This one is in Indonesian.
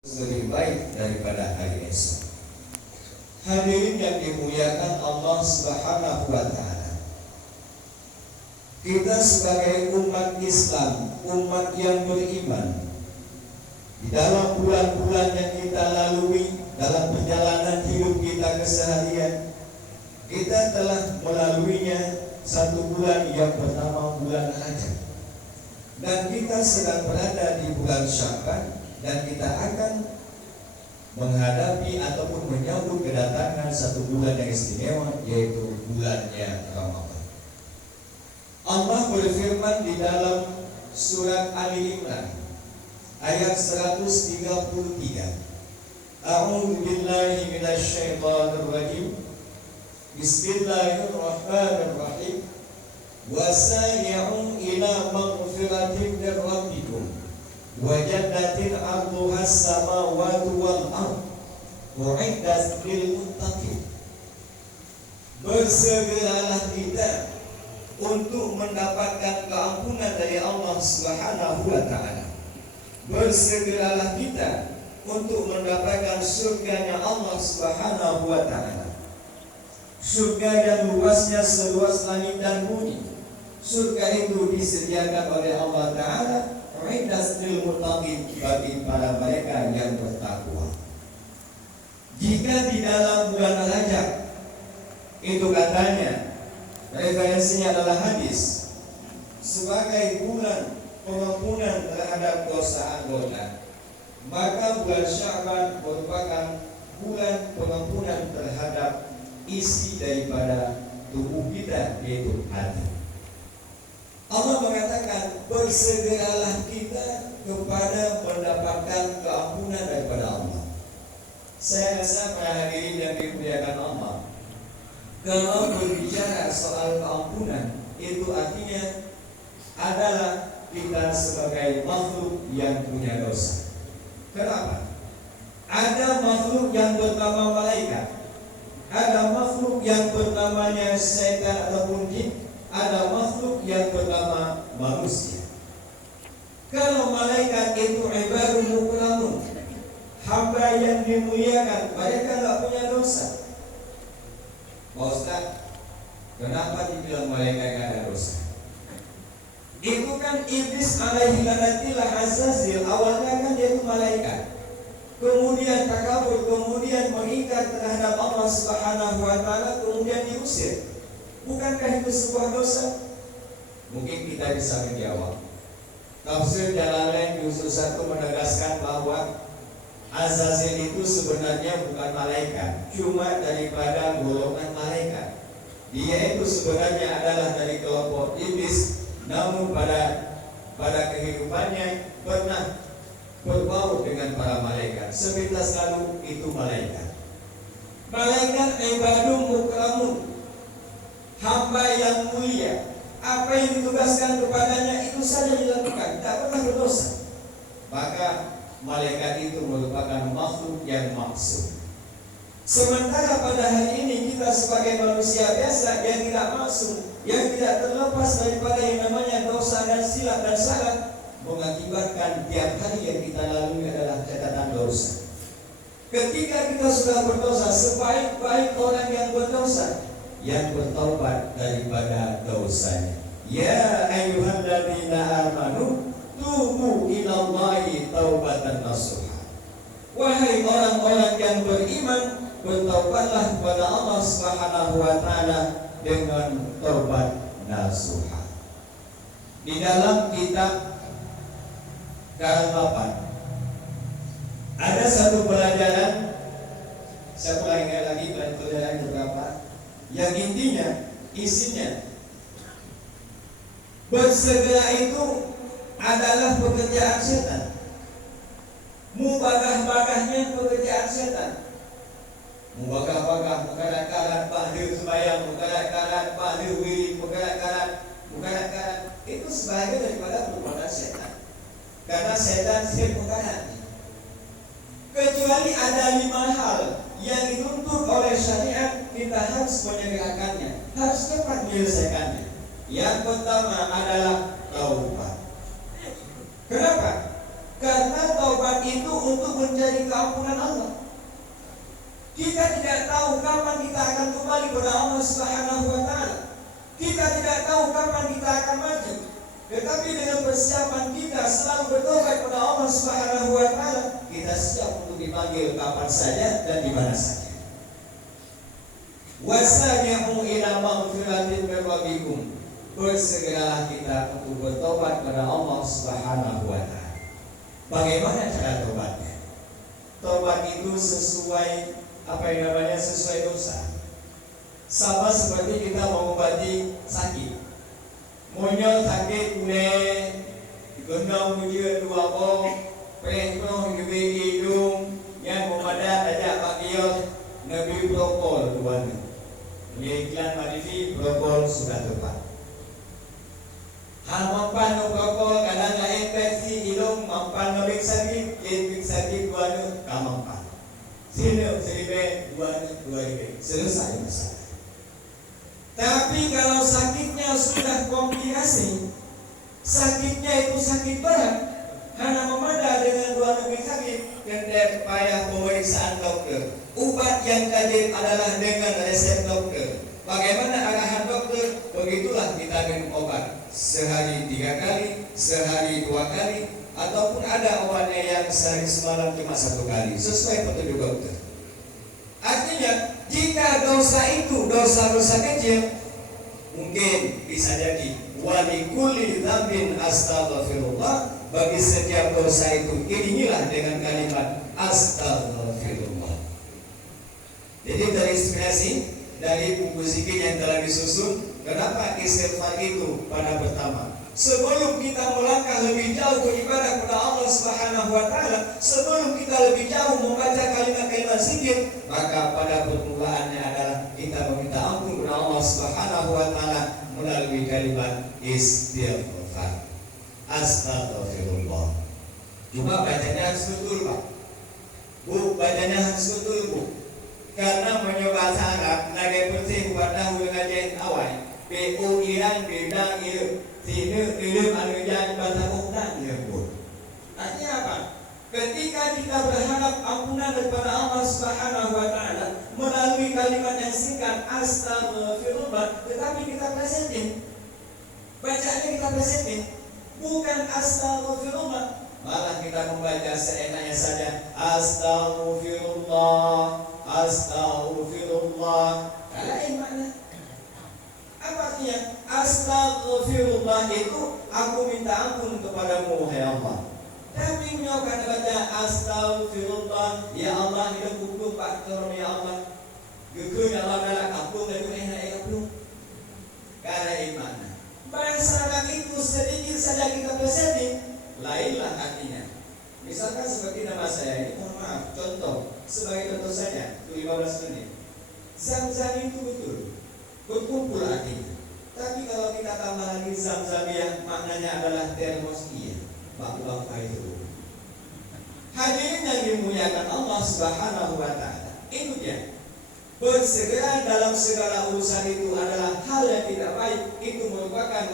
lebih baik daripada hari esok. Hadirin yang dimuliakan Allah Subhanahu wa Ta'ala, kita sebagai umat Islam, umat yang beriman, di dalam bulan-bulan yang kita lalui dalam perjalanan hidup kita keseharian, kita telah melaluinya satu bulan yang bernama bulan Rajab, dan kita sedang berada di bulan Sya'ban, dan kita akan menghadapi ataupun menyambut kedatangan satu bulan yang istimewa, yaitu bulannya Ramadan. Allah berfirman di dalam surat Ali Imran ayat 133, A'udzu billahi minasy syaithanir rajim. Bismillahirrahmanirrahim. Wasari'u ila maghfiratin min rabbikum wa jannatin 'arduha as-samawati wal ardh u'iddat lil muttaqin. Bersegeralah kita untuk mendapatkan keampunan dari Allah Subhanahu wa Ta'ala. Bersegeralah kita untuk mendapatkan surganya Allah Subhanahu wa Ta'ala. Surga yang luasnya seluas langit dan bumi. Surga itu disediakan oleh Allah Ta'ala lil muttaqin, bagi para mereka yang bertakwa. Jika di dalam bulan Rajab itu katanya referensinya adalah hadis sebagai bulan pengampunan terhadap dosa anggota, maka bulan Sya'ban merupakan bulan pengampunan terhadap isi daripada tubuh kita, yaitu hati. Allah mengatakan bersegeralah kita kepada mendapatkan keampunan daripada Allah. Saya rasa para hadirin yang dimuliakan Allah, kalau berbicara soal keampunan, itu artinya adalah kita sebagai makhluk yang punya dosa. Kenapa? Ada makhluk yang bernama malaikat, ada makhluk yang bernamanya setan ataupun jin, ada makhluk yang bernama manusia. Kalau malaikat itu ibadun mukramun, hamba yang dimuliakan, mereka tidak punya dosa. Pak Ustaz, kenapa dibilang malaikat tidak ada dosa? Itu kan iblis alaihi lanatillah Azazil, awalnya kan dia itu malaikat, kemudian takabur, kemudian mengikat terhadap Allah Subhanahu wa Ta'ala, kemudian diusir. Bukankah itu sebuah dosa? Mungkin kita bisa menjawab. Tafsir Jalalain juz 1 menegaskan bahwa Azazil itu sebenarnya bukan malaikat, cuma daripada golongan malaikat. Dia itu sebenarnya adalah dari kelompok iblis, namun pada kehidupannya pernah berbau dengan para malaikat. Sepintas lalu itu malaikat. Malaikat ibadun mukramun, hamba yang mulia. Apa yang ditugaskan kepadanya itu saja dilakukan, tak pernah berdosa. Maka malaikat itu merupakan makhluk yang maksum. Sementara pada hari ini kita sebagai manusia biasa yang tidak maksum, yang tidak terlepas daripada yang namanya dosa dan silap dan salah, mengakibatkan tiap hari yang kita lalui adalah catatan dosa. Ketika kita sudah berdosa, sebaik-baik orang yang berdosa, yang bertaubat daripada dosanya. Ya ayyuhalladzina amanu tubu ilallahi taubatan nasuha. Wahai orang-orang yang beriman, bertaubatlah kepada Allah Subhanahu wa Ta'ala dengan taubat nasuha. Di dalam kitab Al-Mapan ada satu pelajaran, saya ulangi lagi pelajaran beberapa, yang intinya, isinya, bersegera itu adalah pekerjaan setan. Mubagah-bagahnya pekerjaan setan. Mubagah-bagah, mengkarat-karat, bahdir sembahyang, mengkarat-karat, bahdir wirid, mengkarat-karat, itu sebagian daripada perbuatan setan. Karena setan sering mengkarat. Kecuali ada 5 hal yang dituntut oleh syariat, kita harus menyegerakannya, harus cepat menyelesaikannya. Yang pertama adalah taubat. Kenapa? Karena taubat itu untuk mencari Kita tidak tahu kapan kita akan kembali kepada Allah Subhanahu wa taala. Kita tidak tahu kapan kita akan maju. Tetapi dengan persiapan kita selalu bertobat kepada Allah Subhanahu wa taala, kita siap untuk dipanggil kapan saja dan di mana saja. Wasari'u ila maghfiratin min rabbikum. Bersegeralah kita untuk bertobat kepada Allah Subhanahu wa taala. Bagaimana cara tobatnya? Tobat itu sesuai sesuai dosa. Sama seperti kita mengobati sakit. Munyol sakit gendong dia dua kong, penuh di hidung, yang memadat ajak pakiot, nabi prokol duanya. Ini iklan marifi prokol sudah tepat. Hal mampan no prokol kadang lain infeksi hidung mampan no sakit, yang sakit duanya kamampan. Sini seribe dua ribe selesai masalah. Tapi kalau sakitnya sudah komplikasi, sakitnya itu sakit berat, karena memada dengan dua lebih sakit, dan payah pemeriksaan dokter. Obat yang tajam adalah dengan resep dokter. Bagaimana arahan dokter? Begitulah kita minum obat sehari 3 kali, sehari 2 kali, ataupun ada obatnya yang sehari semalam cuma 1 kali, sesuai petunjuk dokter. Artinya, jika dosa itu dosa-dosa kecil, mungkin bisa jadi walikuli dzambin astaghfirullah, bagi setiap dosa itu iringilah dengan kalimat astaghfirullah. Jadi terinspirasi dari buku zikir yang telah disusun. Kenapa istighfar itu pada pertama? Sebelum kita melangkah lebih jauh beribadah kepada Allah Subhanahu wa taala, sebelum kita lebih jauh membaca kalimat-kalimat zikir, maka pada permulaannya adalah kita meminta ampun kepada Allah Subhanahu wa taala melalui kalimat istighfar. Astagfirullah. Cuma bacanya harus betul, Pak. Bu, bacanya harus betul, Bu. Karena mencoba Arab lagi penting buat tahu dengan jain awal. PO Iran beda il sini ilmu anujan bahasa Quran ya Bu. Artinya apa? Ketika kita berharap ampunan daripada Allah Subhanahu wa taala melalui kalimat yang singkat astaghfirullah, tetapi kita presentin. Bacaannya kita presentin, bukan astaghfirullah. Malah kita membaca seenaknya saja astaghfirullah, astaghfirullah. Lain makna. Apa artinya? Astaghfirullah itu aku minta ampun kepadamu wahai Allah. Tapi menyokan baca astaghfirullah, ya Allah hidup hukum faktor ya Allah. Gekun Allah dalam aku dan enak ya belum. Karena iman. Bangsa itu sedikit saja kita presenting, lainlah artinya. Misalkan seperti nama saya ini, mohon maaf, contoh sebagai contoh saja, 15 menit. Zam-zam itu betul. Berkumpul artinya. Tapi kalau kita tambah lagi zam-zam yang maknanya adalah termos, iya, bak-bak itu. Hadirin yang dimuliakan Allah Subhanahu wa taala. Itu dia. Bersegera dalam segala urusan itu adalah hal yang tidak baik. Itu merupakan